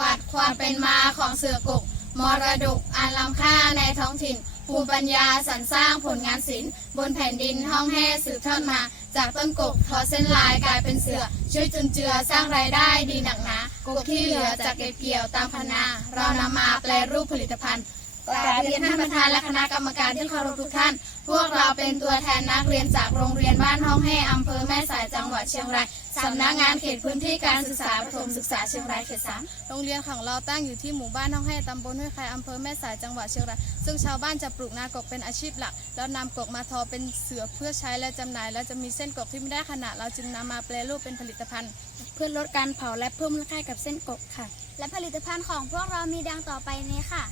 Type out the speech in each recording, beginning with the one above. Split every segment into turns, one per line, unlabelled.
วัติความเป็นมาของเสือกก มรดกอันล้ำค่าในท้องถิ่น ภูมิปัญญาสรรสร้างผลงานศิลป์บนแผ่นดินห้องแห่สืบทอดมา จากต้นกกทอเส้นลายกลายเป็นเสือ ช่วยจุนเจือสร้างรายได้ดีหนักหนากกที่เหลือจากเก็บเกี่ยวตามพนา เรานำมาแปลรูปผลิตภัณฑ์ กราบเรียนท่านประธานและคณะกรรมการที่เคารพทุกท่าน พวกเราเป็นตัวแทนนักเรียนจากโรงเรียนบ้านห้องแห่อำเภอแม่สายจังหวัดเชียงรายสำนักงานเขตพื้นที่การศึกษาประถมศึกษาเชียงรายเขตสาม
โรงเรียนของเราตั้งอยู่ที่หมู่บ้านห้องให้ตำบลห้วยคายอำเภอแม่สายจังหวัดเชียงรายซึ่งชาวบ้านจะปลูกนากกเป็นอาชีพหลัก แล้วนำกกมาทอเป็นเสือเพื่อใช้และจำหน่าย แล้วจะมีเส้นกกที่ไม่ได้ขนาดเราจึงนำมาแปรรูปเป็นผลิตภัณฑ์
เพื่อลดการเผาและเพิ่มมูลค่ากับเส้นกบค่ะ
และผลิตภัณฑ์ของพวกเรามีดังต่อไปนี้ค่ะ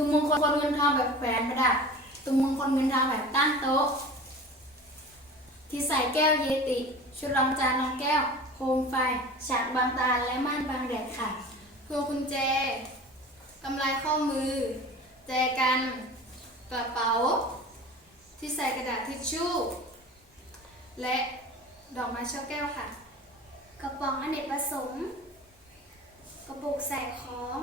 ตุงมงคลเงินทองแบบแขวนประดับ ตุงมงคลเงินทองแบบตั้งโต๊ะ ที่ใส่แก้วเยติ ชุดรองจานรองแก้ว โคมไฟ ฉากบางตาและม่านบางแดดค่ะ
พวงกุญแจกำไลข้อมือ แจกันกระเป๋า ที่ใส่กระดาษทิชชู่ และดอกไม้ช่อแก้วค่ะ
กระป๋องอเนกประสงค์ กระปุกใส่ของ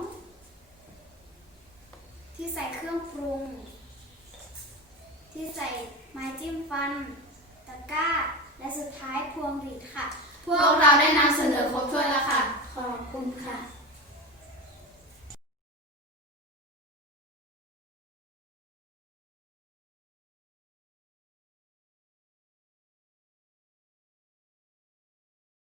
เครื่องปรุง ที่ใส่ไม้จิ้มฟัน ตะกร้า และสุดท้ายพวงหรีดค่ะ
พวกเราได้นำเสนอ